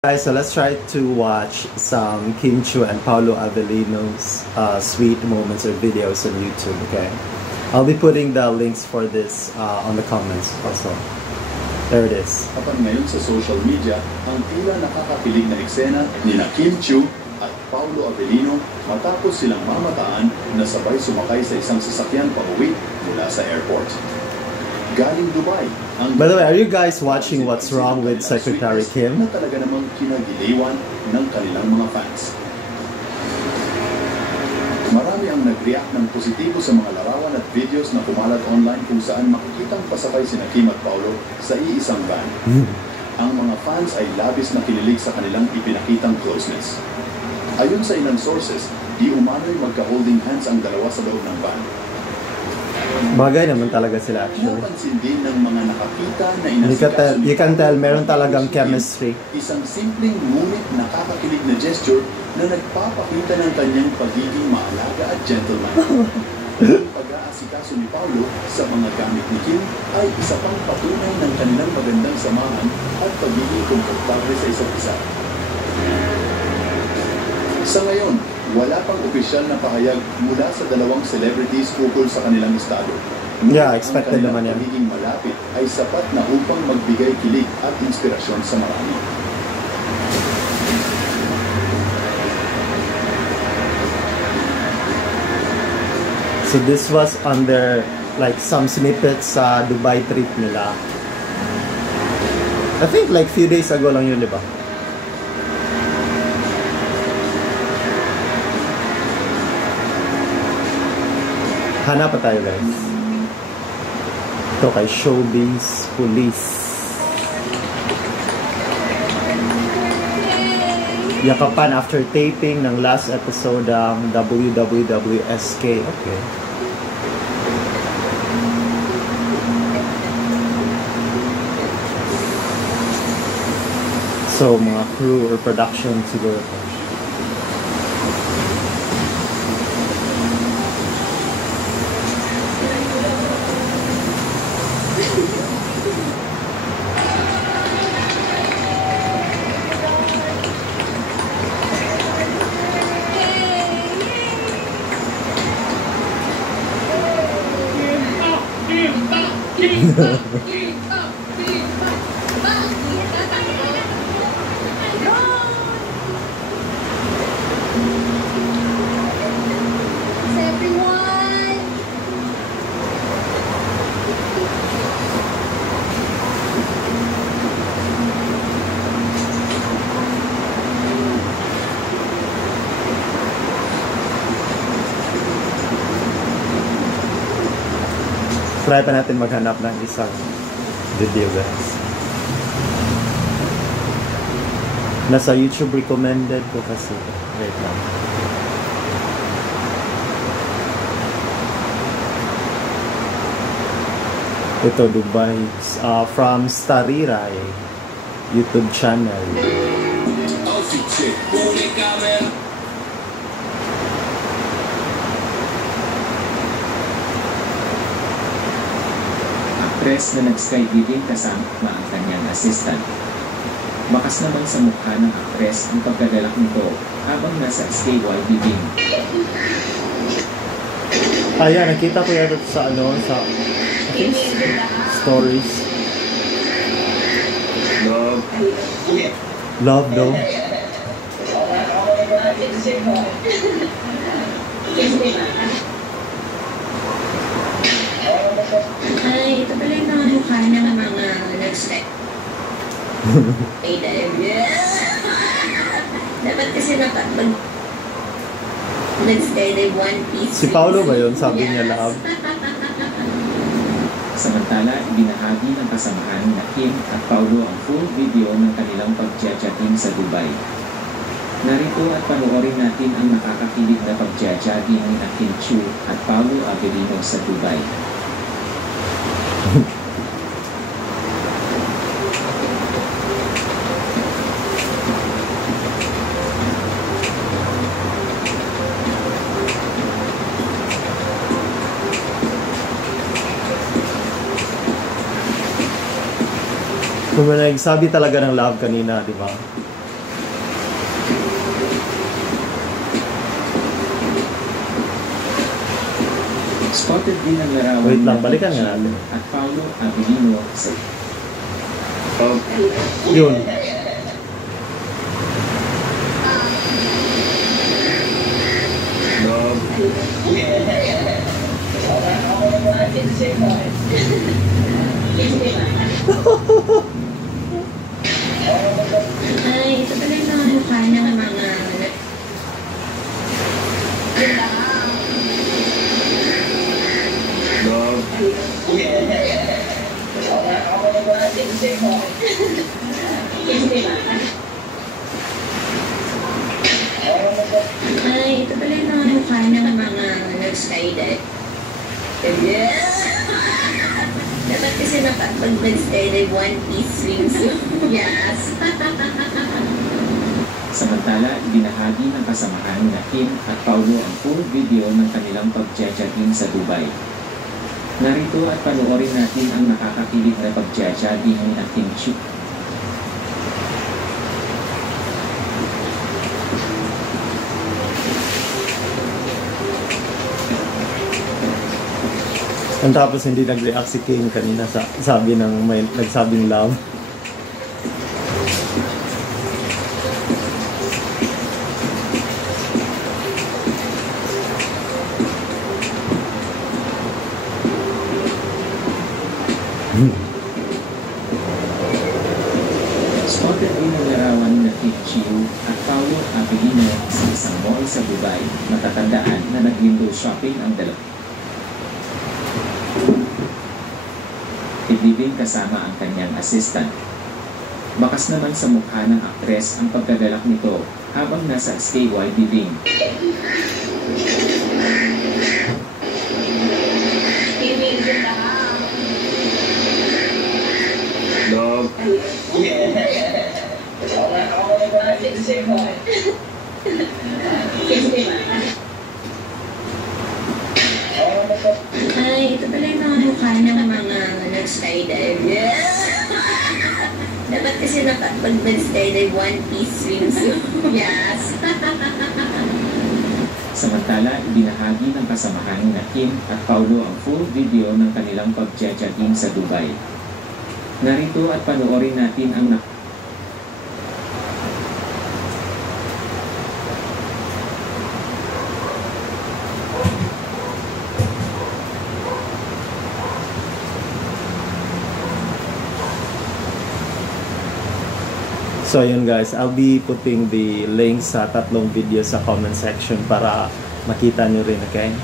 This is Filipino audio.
Guys, so let's try to watch some Kim Chiu and Paolo Avellino's sweet moments or videos on YouTube, okay? I'll be putting the links for this on the comments also. There it is. Kapag ngayon sa social media, ang tila nakakakilig na eksena ni Kim Chiu at Paolo Avellino matapos silang mamataan na sabay sumakay sa isang sasakyan pauwi mula sa airport. Galing Dubai. By the way, are you guys watching What's Wrong with Secretary Kim? Na talaga namang kinagiliwan ng kanilang mga fans. Marami ang nag-react ng positibo sa mga larawan at videos na kumalat online kung saan makikitang pasakay sina Kim at Paolo sa iisang van. Ang mga fans ay labis na kinilig sa kanilang ipinakitang closeness. Ayon sa ilang sources, di umano'y magka-holding hands ang dalawa sa loob ng van. Bagay naman talaga sila actually. Napansin din ng mga nakakita na inasikaso. You can tell meron talagang chemistry. Isang simpleng ngunit nakakakilig na gesture na nagpapakita ng kanyang pagiging maalaga at gentleman. Ang pag-aasikaso ni Paolo sa mga gamit ni Kim ay isa pang patunay ng kanilang magandang samahan at pagiging komportable sa isa't isa. Sa ngayon, wala pang opisyal na pahayag mula sa dalawang celebrities ukol sa kanilang estado. Yeah, expected naman yan. Ang pagiging malapit ay sapat na upang magbigay kilig at inspirasyon sa marami. So this was under like some snippets sa Dubai trip nila. I think like few days ago lang yun, di ba? Hanap pa tayo guys. Ito kay Showbiz Police. Yakapan after taping ng last episode ng WWWSK. Okay. So mga crew or production siguro. Try pa natin maghanap ng isang video guys. Nasa YouTube recommended ko kasi. Wait lang. Ito Dubai from Stariray YouTube channel. Actress na nag-skydiving kasama ang kanyang assistant. Bakas naman sa mukha ng actress ang pagkagalak nito habang nasa skydiving. Ayan, nakita ko yan sa sa stories. Love daw. Ay, ito pala yung mga mukha ng mga nag-step. Dapat kasi nag-skydive one piece. Si Paolo ba yun? Sabi niya love. Samantala, ibinahagi ng kasamahan na Kim at Paolo ang full video ng kanilang pag-chatting sa Dubai. Narito at panoorin natin ang nakakakilig na pag-chatting ni Kim Chiu at Paolo Avellino sa Dubai. Kung nagsabi talaga ng love kanina, di ba? Spotted din ang larawan Wait lang, ni balikan nga Kim natin. at Paolo Abilino sa Yun. Ay, ito pala yung mga mukha ng mga... Ay, ito pala yung mga mukha ng mga nag-skydive. Dapat kasi pag nag-skydive, one-piece swimsuit. Yes. Samantala, ibinahagi ng kasamahan na Kim at Paolo ang full video ng kanilang pagja-jogging sa Dubai. Narito at panoorin natin ang nakakakilig na pagja-jogging ni Kim Chiu. Ang tapos hindi nag-react si Kim kanina sa sabi ng may nagsabing love. Spotted din ang larawan na Kim Chiu at Paolo Abilino sa isang mall sa Dubai. Matatandaan na nag-window shopping ang dalawa. Hindi din kasama ang kanyang assistant. Bakas naman sa mukha ng aktres ang pagkagalak nito habang nasa SKY Living. Ay, ito pala yung mga mukha ng mga nag-skydive. Dapat kasi pag nag-skydive, one-piece swimsuit. Yes. Samantala, ibinahagi ng kasamahan na Kim at Paolo ang full video ng kanilang pagja-jogging sa Dubai. Narito at panoorin natin ang So yun guys, I'll be putting the links sa tatlong video sa comment section para makita nyo rin, okay?